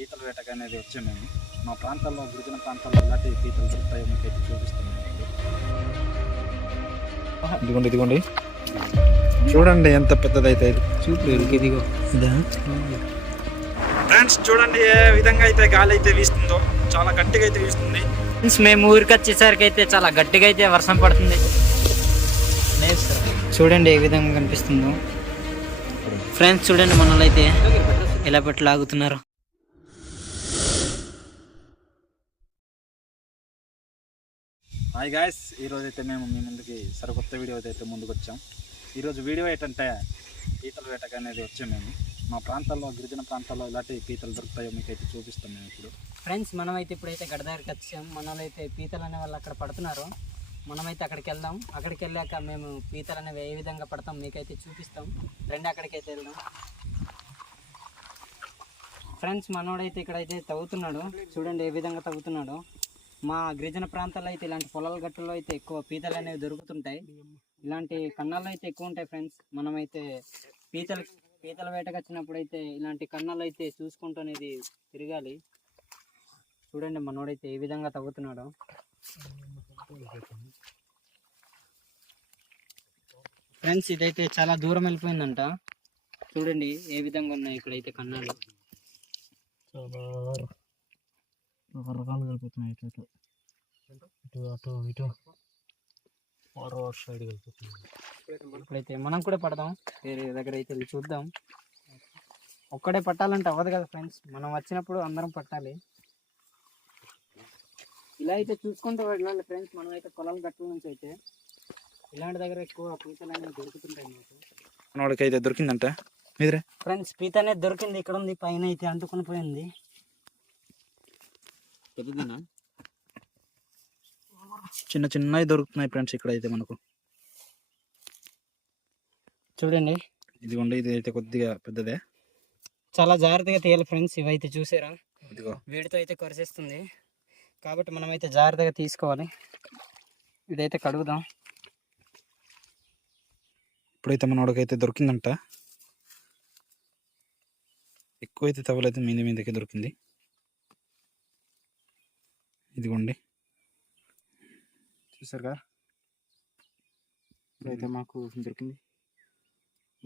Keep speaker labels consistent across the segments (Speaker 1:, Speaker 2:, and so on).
Speaker 1: పీతల వేటకు అనేది వచ్చాము మేము మా ప్రాంతాల్లో గిరిజన ప్రాంతాల్లో ఇలాంటి పీతలు దొరుకుతాయో మీకు అయితే చూపిస్తాను. ఇదిగోండి ఇదిగోండి. చూడండి ఎంత పెద్దదైతే ఇది
Speaker 2: చూపు. ఇదిగో
Speaker 1: ఫ్రెండ్స్ చూడండి ఏ విధంగా అయితే గాలి అయితే వీస్తుందో. చాలా గట్టిగా అయితే వీస్తుంది.
Speaker 2: ఫ్రెండ్స్ మేము ఊరికి వచ్చేసరికి అయితే చాలా గట్టిగా అయితే వర్షం పడుతుంది. చూడండి ఏ విధంగా కనిపిస్తుందో. ఫ్రెండ్స్ చూడండి మనలో అయితే ఎలా పెట్టి
Speaker 1: హాయ్ గాయస్ ఈరోజు అయితే మేము మీ ముందుకి సరికొత్త వీడియో అయితే ముందుకు వచ్చాం. ఈరోజు వీడియో ఏంటంటే పీతల వేటకు అనేది వచ్చాం మేము. మా ప్రాంతాల్లో గిరిజన ప్రాంతాల్లో ఇలాంటి పీతలు దొరుకుతాయో మీకు అయితే చూపిస్తాం మేము ఇప్పుడు.
Speaker 2: ఫ్రెండ్స్ మనమైతే ఇప్పుడైతే గడదారికి వచ్చాం. మనలో అయితే పీతలు అనే వాళ్ళు అక్కడ పడుతున్నారు. మనమైతే అక్కడికి వెళ్దాం. అక్కడికి వెళ్ళాక మేము పీతలు అనేవి ఏ విధంగా పడతాం మీకైతే చూపిస్తాం. రెండు అక్కడికైతే వెళ్దాం. ఫ్రెండ్స్ మనోడైతే ఇక్కడైతే తవ్వుతున్నాడు. చూడండి ఏ విధంగా తవ్వుతున్నాడు. మా గిరిజన ప్రాంతాల్లో అయితే ఇలాంటి పొలాల గట్టుల్లో అయితే ఎక్కువ పీతలు అనేవి దొరుకుతుంటాయి. ఇలాంటి కన్నాలు అయితే ఎక్కువ ఉంటాయి ఫ్రెండ్స్. మనమైతే పీతలు పీతల వేటకు వచ్చినప్పుడు అయితే ఇలాంటి కన్నాలు అయితే చూసుకుంటూ అనేది తిరగాలి. చూడండి మనోడైతే ఏ విధంగా తవ్వుతున్నాడో. ఫ్రెండ్స్ ఇదైతే చాలా దూరం వెళ్ళిపోయిందంట. చూడండి ఏ విధంగా ఉన్నాయి ఇక్కడైతే కన్నాలు.
Speaker 1: రకాలు వెళ్ళిపోతున్నాయి ఇటు ఇటు ఇటు అటు ఇటు. వాటర్ సైడ్
Speaker 2: ఇప్పుడైతే మనం కూడా పడదాం. వేరే దగ్గర అయితే వెళ్ళి చూద్దాం. ఒక్కడే పట్టాలంటే అవ్వదు కదా ఫ్రెండ్స్ మనం వచ్చినప్పుడు అందరం పట్టాలి. ఇలా అయితే చూసుకుంటూ వెళ్ళాలి ఫ్రెండ్స్ మనం అయితే పొలాల గట్టుల నుంచి అయితే. ఇలాంటి దగ్గర ఎక్కువ పీతలు అనేవి దొరుకుతుంటాయి మాకు.
Speaker 1: మనోడికి అయితే దొరికిందంట. మీరే
Speaker 2: ఫ్రెండ్స్ పీత అనేది దొరికింది. ఇక్కడ ఉంది పైన అయితే అంటుకొని పోయింది. పెద్దదినా?
Speaker 1: చిన్న చిన్నవి దొరుకుతున్నాయి ఫ్రెండ్స్ ఇక్కడ అయితే మనకు.
Speaker 2: చూడండి.
Speaker 1: ఇదిగోండి ఇది అయితే కొద్దిగా పెద్దదే.
Speaker 2: చాలా జాగ్రత్తగా తీయాలి ఫ్రెండ్స్ ఇవైతే చూసారా?
Speaker 1: ఇదిగో.
Speaker 2: వీడితో అయితే కొరిసేస్తుంది. కాబట్టి మనం అయితే జాగ్రత్తగా తీసుకోవాలి. ఇదైతే కడుగుదాం.
Speaker 1: ఇప్పుడైతే మనోడికి అయితే దొరికిందంట. ఎక్కువైతే తవ్వలేదు మీద మీదకి దొరికింది. ఇదిగోండి. చూసారు కదా? ఇప్పుడైతే మాకు దొరికింది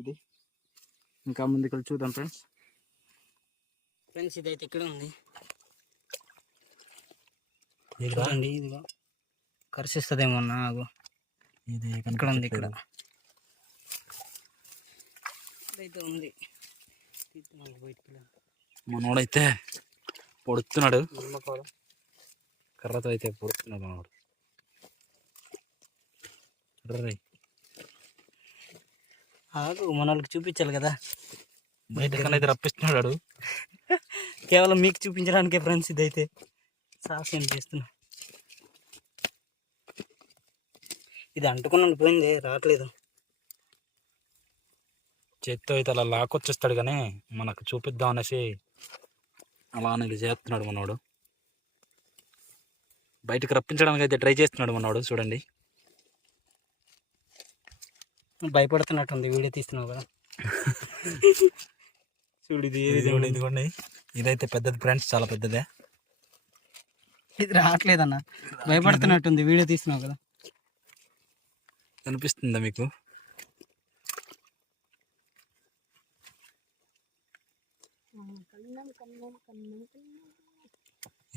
Speaker 1: ఇది. ఇంకా ముందుకు వెళ్ళి చూద్దాం ఫ్రెండ్స్.
Speaker 2: ఫ్రెండ్స్ ఇదైతే ఇక్కడ ఉంది. చూడండి ఇదిగో. కరిసిస్తుందేమో నాకు
Speaker 1: ఇది
Speaker 2: ఇక్కడ ఉంది ఇక్కడ. ఇదైతే ఉంది.
Speaker 1: మనోడైతే పొడుతున్నాడు. కర్రతో అయితే పొడుతున్నాడు మనోడు. రేయ్.
Speaker 2: ఆగు మన వాళ్ళకి చూపించాలి కదా.
Speaker 1: బయటకన్నా అయితే రప్పిస్తున్నాడు.
Speaker 2: కేవలం మీకు చూపించడానికే ఫ్రెండ్స్ ఇదైతే. సాహసం చేస్తున్నా. ఇది అంటుకుని పోయింది రావట్లేదు.
Speaker 1: చేత్తో అయితే అలా లాక్కొచ్చేస్తాడు కానీ మనకు చూపిద్దాం అనేసి అలా అనేది చేస్తున్నాడు మనోడు. బయటకు రప్పించడానికి అయితే ట్రై చేస్తున్నాడు మనోడు చూడండి.
Speaker 2: భయపడుతున్నట్టుంది వీడియో తీస్తున్నావు కదా. చూడు ఇది
Speaker 1: ఇదిగోండి ఇదిగోండి. ఇదైతే పెద్దది ఫ్రెండ్స్ చాలా పెద్దదే.
Speaker 2: ఇది రావట్లేదన్న. భయపడుతున్నట్టుంది వీడియో తీస్తున్నావు కదా.
Speaker 1: కనిపిస్తుందా మీకు?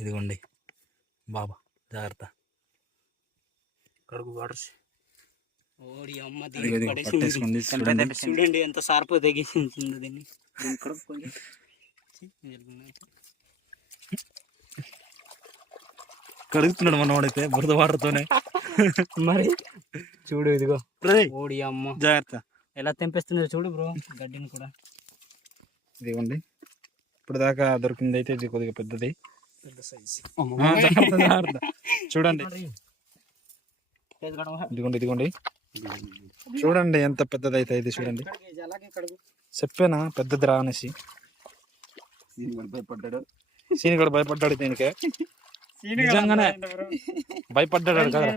Speaker 1: ఇదిగోండి. బాబా. జాగ్రత్త. కడుగు వాటర్.
Speaker 2: ఓడి అమ్మ
Speaker 1: చూడండి.
Speaker 2: ఎంత షార్ప్ తెగించిందో దీన్ని.
Speaker 1: కడుగుతున్నాడు మనోడైతే బురద వాటర్తోనే.
Speaker 2: మరి చూడు ఇదిగో. ఓడి అమ్మ.
Speaker 1: జాగ్రత్త.
Speaker 2: ఎలా తెంపేస్తుందో చూడు బ్రో గడ్డిని కూడా.
Speaker 1: ఇదిగోండి. ఇప్పుడు దాకా దొరికింది అయితే ఇది కొద్దిగా పెద్దది.
Speaker 2: పెద్ద సైజ్.
Speaker 1: చూడండి. ఇదిగోండి ఇదిగోండి. చూడండి ఎంత పెద్దది అయితే ఇది చూడండి. చెప్పానా? పెద్దది రా అనేసి
Speaker 2: భయపడ్డాడు.
Speaker 1: సీని కూడా భయపడ్డాడు దీనికే. నిజంగానే భయపడ్డాడు కదా.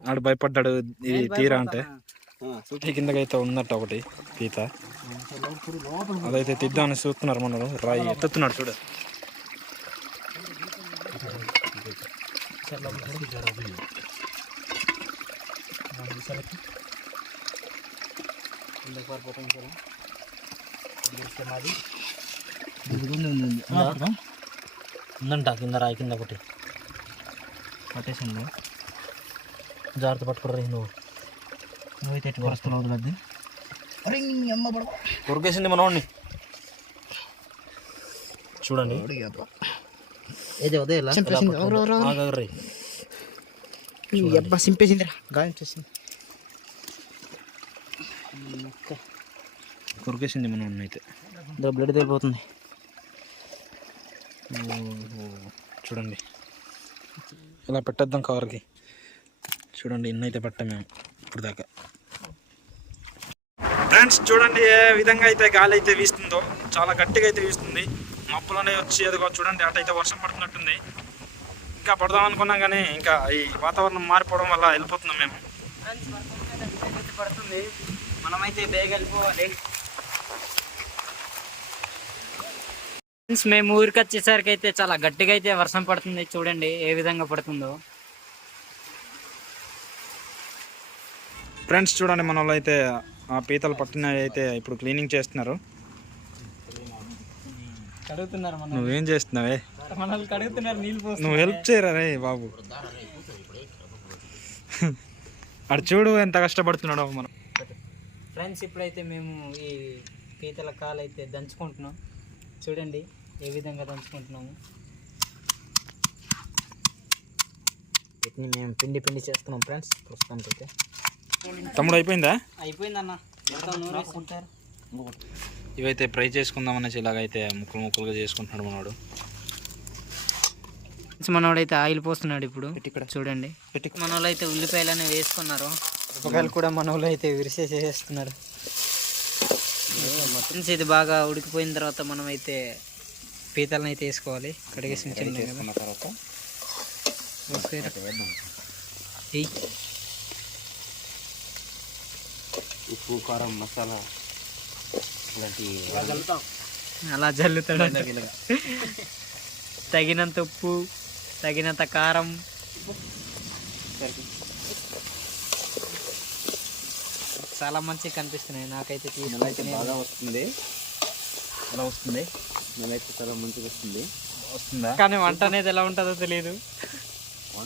Speaker 1: ఆడు భయపడ్డాడు ఇది తీరా అంటే. ఈ కిందకి అయితే ఉందట ఒకటి పీత అదైతే తిద్దామని చూస్తున్నారు మనలు రాయి ఎత్తుతున్నాడు చూడు.
Speaker 2: ఉందంట కింద రాయి కింద ఒకటి పట్టేసింది జాగ్రత్త పట్టుకుర్రీ నువ్వు నువ్వైతే ఎట్టి పరుస్తున్నావు అది కొరికేసింది మనోడిని చూడండి ఏది అదే ఆగర్రీ
Speaker 3: అబ్బా సింపేసిందిరా గాయం చేసింది
Speaker 1: కొరికేసింది మనోడిని అయితే
Speaker 2: బ్లడ్ తెలిపోతుంది
Speaker 1: చూడండి ఇలా పెట్టేద్దాం కవర్కి చూడండి ఇన్నైతే పట్టాం మేము ఇప్పుడు దాకా ఫ్రెండ్స్ చూడండి ఏ విధంగా అయితే గాలి అయితే వీస్తుందో చాలా గట్టిగా అయితే వీస్తుంది. మబ్బులోనే వచ్చి అదిగో చూడండి అటు అయితే వర్షం పడుతున్నట్టుంది. ఇంకా పడదాం అనుకున్నాం కానీ ఇంకా ఈ వాతావరణం మారిపోవడం వల్ల వెళ్ళిపోతున్నాం మేము.
Speaker 2: పడుతుంది. మనమైతే బేగ వెళ్ళిపోవాలి. ఫ్రెండ్స్ మేము ఊరికి వచ్చేసరికి అయితే చాలా గట్టిగా అయితే వర్షం పడుతుంది. చూడండి ఏ విధంగా పడుతుందో.
Speaker 1: ఫ్రెండ్స్ చూడండి మన వాళ్ళు అయితే ఆ పీతలు పట్టిన అయితే ఇప్పుడు క్లీనింగ్ చేస్తున్నారు.
Speaker 2: కడుగుతున్నారు మన
Speaker 1: నువ్వేం చేస్తున్నావే?
Speaker 2: మనల్ని కడుగుతున్నారు నీళ్ళు పోసి
Speaker 1: నువ్వు హెల్ప్ చేయరా రే బాబు? అడు చూడు ఎంత కష్టపడుతున్నాడో మనం.
Speaker 2: ఫ్రెండ్స్ ఇప్పుడైతే మేము ఈ పీతల కాలు అయితే దంచుకుంటున్నాం. చూడండి ఏ విధంగా దంచుకుంటున్నాము. వీటిని మేము పిండి పిండి చేస్తున్నాం ఫ్రెండ్స్ ప్రస్తుతానికి అయితే
Speaker 1: తమ్ముడు అయిపోయిందా?
Speaker 2: అయిపోయిందన్న. మొత్తం నూరేసుకుంటారు
Speaker 1: ఇవైతే ఫ్రై చేసుకుందాం అనేసి ఇలాగైతే ముక్కలు ముక్కలుగా చేసుకుంటున్నాడు మనవాడు
Speaker 2: మనోడైతే ఆయిల్ పోస్తున్నాడు ఇప్పుడు. చూడండి. మనోళ్ళు అయితే ఉల్లిపాయలు అనేవి వేసుకున్నారు. ఉల్లిపాయలు కూడా మనోళ్ళు అయితే విరిసేసేస్తున్నారు ఫ్రెండ్స్ ఇది బాగా ఉడికిపోయిన తర్వాత మనం అయితే పీతలను అయితే వేసుకోవాలి కడిగేసి
Speaker 1: తర్వాత.
Speaker 3: ఉప్పు కారం మసాలా.
Speaker 2: అలా జల్లుతాడు తగినంత ఉప్పు తగినంత కారం. చాలా మంచిగా కనిపిస్తున్నాయి. నాకైతే తీసుకుంటే
Speaker 3: బాగా వస్తుంది. ఎలా వస్తుంది? నెలైతే చాలా మంచిగా వస్తుంది.
Speaker 1: వస్తుందా?
Speaker 2: కానీ వంట అనేది ఎలా ఉంటుందో తెలియదు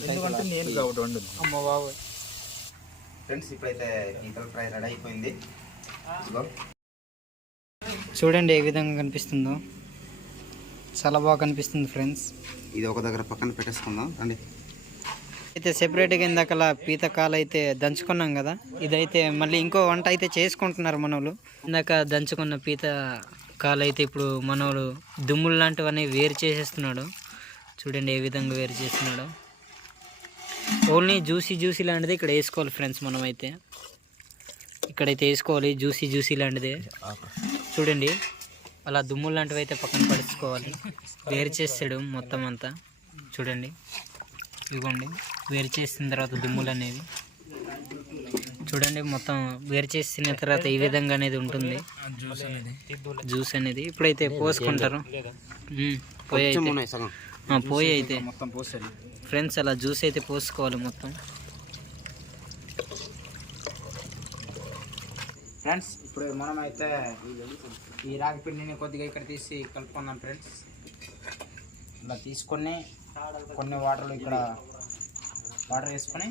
Speaker 1: ఎందుకంటే నేను కాబట్టి వండు
Speaker 2: అమ్మ బాబు
Speaker 3: ఫ్రెండ్స్ ఇప్పుడైతే పీతల ఫ్రై రెడీ అయిపోయింది.
Speaker 2: చూడండి ఏ విధంగా కనిపిస్తుందో. చాలా బాగా కనిపిస్తుంది ఫ్రెండ్స్.
Speaker 3: ఇది ఒక దగ్గర పక్కన పెట్టేసుకుందాం. రండి.
Speaker 2: అయితే సెపరేట్గా ఇందాకలా పీత కాలు అయితే దంచుకున్నాం కదా. ఇదైతే మళ్ళీ ఇంకో వంట అయితే చేసుకుంటున్నారు మనోళ్ళు. ఇందాక దంచుకున్న పీత కాలు అయితే ఇప్పుడు మనోళ్ళు దుమ్ములు లాంటివన్నీ వేరు చేసేస్తున్నాడు. చూడండి ఏ విధంగా వేరు చేస్తున్నాడు. ఓన్లీ జ్యూసీ జ్యూసీ లాంటిది ఇక్కడ వేసుకోవాలి ఫ్రెండ్స్ మనం అయితే ఇక్కడైతే వేసుకోవాలి జ్యూసీ జ్యూసీ లాంటిది. చూడండి అలా దుమ్ములు లాంటివి అయితే పక్కన పడుచుకోవాలి. వేరు చేస్తాడు మొత్తం అంతా. చూడండి ఇదిగోండి వేరు చేసిన తర్వాత దుమ్ములు అనేవి. చూడండి మొత్తం వేరు చేసిన తర్వాత ఈ విధంగా అనేది ఉంటుంది. జ్యూస్ అనేది ఇప్పుడైతే పోసుకుంటారు. పోయి అయితే. పోయి అయితే. ఫ్రెండ్స్ అలా జ్యూస్ అయితే పోసుకోవాలి మొత్తం. ఫ్రెండ్స్ ఇప్పుడు మనం అయితే ఈ రాగి పిండిని కొద్దిగా ఇక్కడ తీసి కలుపుకుందాం ఫ్రెండ్స్ ఇలా తీసుకొని కొన్ని వాటర్లు ఇక్కడ వాటర్ వేసుకొని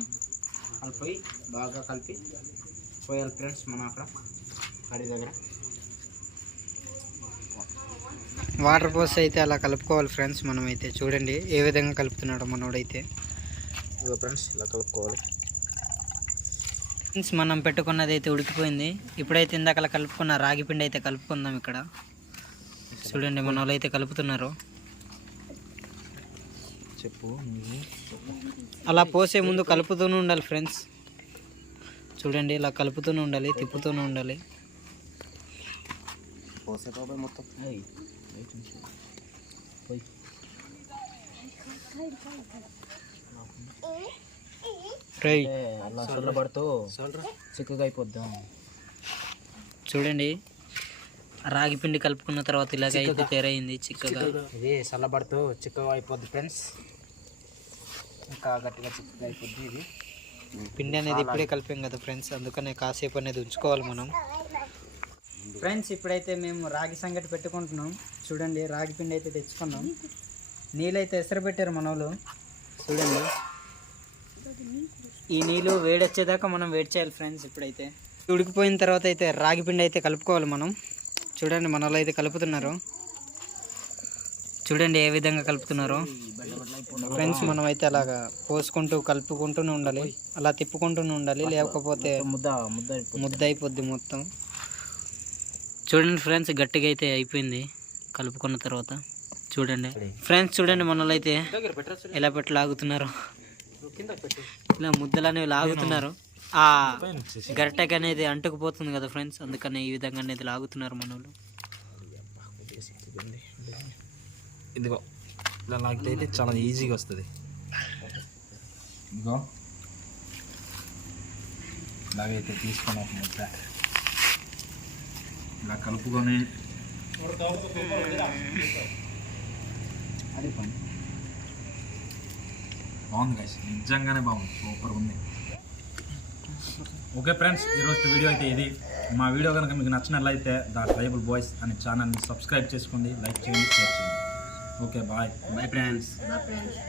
Speaker 2: కలిపి బాగా కలిపి పోయాలి ఫ్రెండ్స్ మనం అక్కడ కర్రీ దగ్గర. వాటర్ పోసి అయితే అలా కలుపుకోవాలి ఫ్రెండ్స్ మనం అయితే చూడండి ఏ విధంగా కలుపుతున్నాడో మనోడైతే.
Speaker 3: ఇదిగో ఫ్రెండ్స్ ఇలా కలుపుకోవాలి.
Speaker 2: ఫ్రెండ్స్ మనం పెట్టుకున్నది అయితే ఉడికిపోయింది ఇప్పుడైతే ఇందాక కలుపుకున్న రాగి పిండి అయితే కలుపుకుందాం ఇక్కడ. చూడండి మన వాళ్ళు అయితే కలుపుతున్నారు.
Speaker 3: చెప్పు.
Speaker 2: అలా పోసే ముందు కలుపుతూనే ఉండాలి ఫ్రెండ్స్ చూడండి ఇలా కలుపుతూనే ఉండాలి తిప్పుతూనే ఉండాలి.
Speaker 3: మొత్తం.
Speaker 4: అలా చిక్కగా అయిపోద్దాం
Speaker 2: చూడండి రాగి పిండి కలుపుకున్న తర్వాత ఇలాగ అయితే తెరైంది చిక్కగా.
Speaker 4: ఇది చల్లబడుతూ చిక్కగా అయిపోద్ది ఫ్రెండ్స్. ఇంకా గట్టిగా చిక్కగా అయిపోద్ది ఇది.
Speaker 2: పిండి అనేది ఇప్పుడే కలిపాం కదా ఫ్రెండ్స్ అందుకనే కాసేపు అనేది ఉంచుకోవాలి మనం. ఫ్రెండ్స్ ఇప్పుడైతే మేము రాగి సంగటి పెట్టుకుంటున్నాం. చూడండి రాగి పిండి అయితే తెచ్చుకున్నాం. నీళ్ళైతే ఎసరు పెట్టారు మన చూడండి. ఈ నీళ్ళు వేడొచ్చేదాకా మనం వేడి చేయాలి ఫ్రెండ్స్ ఇప్పుడైతే. ఉడికిపోయిన తర్వాత అయితే రాగి పిండి అయితే కలుపుకోవాలి మనం. చూడండి మన వాళ్ళు అయితే కలుపుతున్నారు. చూడండి ఏ విధంగా కలుపుతున్నారు. ఫ్రెండ్స్ మనం అయితే అలాగా పోసుకుంటూ కలుపుకుంటూనే ఉండాలి. అలా తిప్పుకుంటూనే ఉండాలి. లేకపోతే
Speaker 4: ముద్ద
Speaker 2: ముద్ద అయిపోద్ది. మొత్తం. చూడండి ఫ్రెండ్స్ గట్టిగా అయితే అయిపోయింది కలుపుకున్న తర్వాత. చూడండి. ఫ్రెండ్స్ చూడండి మనలో అయితే ఎలా పెట్టి లాగుతున్నారు. ఇలా ముద్దలు అనేవి లాగుతున్నారు. ఆ గరిటెకి అనేది అంటుకుపోతుంది కదా ఫ్రెండ్స్ అందుకని ఈ విధంగా అనేది లాగుతున్నారు మనోళ్ళు.
Speaker 1: ఇదిగో ఇలా లాగితే అయితే చాలా ఈజీగా వస్తుంది. ఇదిగో. ఇలాగైతే తీసుకొని ఒక ముద్ద. ఇలా కలుపుకొని.
Speaker 4: అది పని.
Speaker 1: బాగుంది గైస్ నిజంగానే బాగుంది. సూపర్ ఉంది. ఓకే ఫ్రెండ్స్ ఈరోజు వీడియో అయితే ఇది. మా వీడియో కనుక మీకు నచ్చినట్లయితే ద ట్రైబుల్ బాయ్స్ అనే ఛానల్ని సబ్స్క్రైబ్ చేసుకోండి లైక్ చేయండి షేర్ చేయండి. ఓకే బాయ్
Speaker 3: బై ఫ్రెండ్స్
Speaker 5: మా ఫ్రెండ్స్